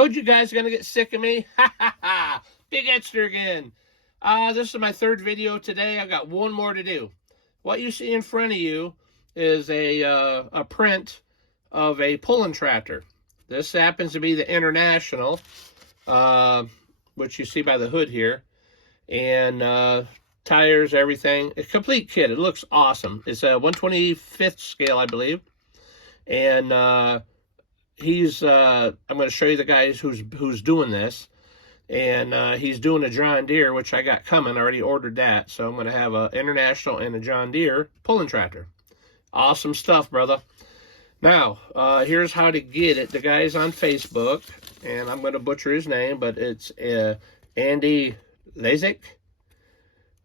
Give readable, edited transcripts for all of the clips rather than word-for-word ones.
Told you guys are going to get sick of me. Ha ha ha. Big Edster again. This is my third video today. I got one more to do. What you see in front of you is a print of a pulling tractor. This happens to be the International, which you see by the hood here. And tires, everything. A complete kit. It looks awesome. It's a 1/25th scale, I believe. And I'm going to show you the guys who's doing this. And he's doing a John Deere, which I got coming. I already ordered that. So I'm going to have an International and a John Deere pulling tractor. Awesome stuff, brother. Now, here's how to get it. The guy's on Facebook, and I'm going to butcher his name, but it's Andy Lazik.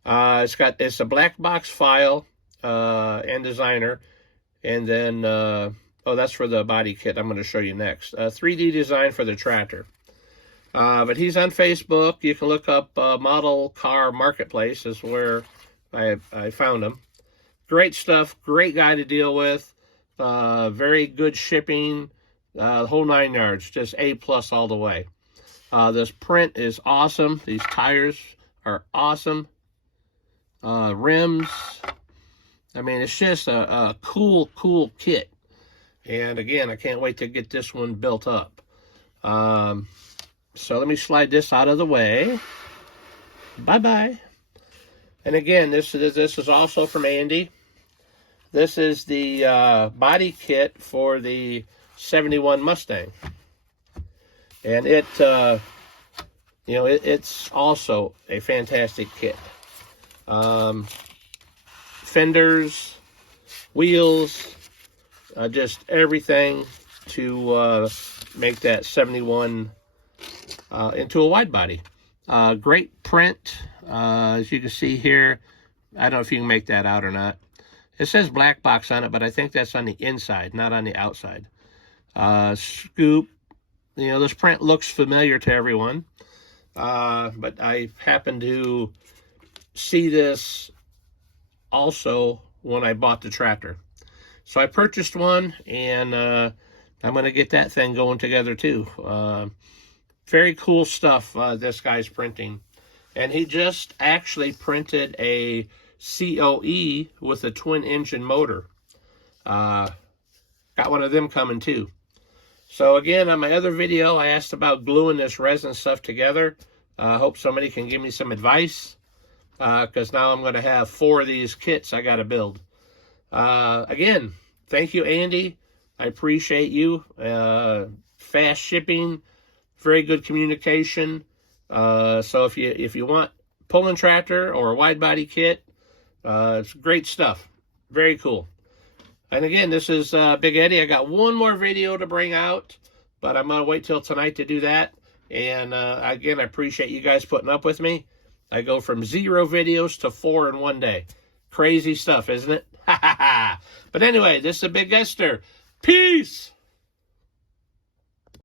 It's a black box file and designer, and then oh, that's for the body kit. I'm going to show you next. 3D design for the tractor. But he's on Facebook. You can look up Model Car Marketplace is where I found him. Great stuff. Great guy to deal with. Very good shipping. The whole 9 yards. Just A+ all the way. This print is awesome. These tires are awesome. Rims. I mean, it's just a cool kit. And again, I can't wait to get this one built up. So let me slide this out of the way. Bye-bye. And again, this is also from Andy. This is the body kit for the 71 Mustang. And it's also a fantastic kit. Fenders, wheels, just everything to make that 71 into a wide body. Great print, as you can see here. I don't know if you can make that out or not. It says black box on it, but I think that's on the inside, not on the outside. Scoop. This print looks familiar to everyone. But I happen to see this also when I bought the tractor. So I purchased one, and I'm going to get that thing going together too. Very cool stuff this guy's printing. And he just actually printed a COE with a twin engine motor. Got one of them coming too. So again, on my other video, I asked about gluing this resin stuff together. I hope somebody can give me some advice, because now I'm going to have 4 of these kits I got to build. Again, thank you, Andy. I appreciate you. Fast shipping, very good communication. So if you want pulling tractor or a wide body kit, it's great stuff. Very cool. And again, this is Big Eddie. I got one more video to bring out, but I'm going to wait till tonight to do that. And again, I appreciate you guys putting up with me. I go from 0 videos to 4 in one day. Crazy stuff, isn't it? But anyway, this is Big Edster. Peace!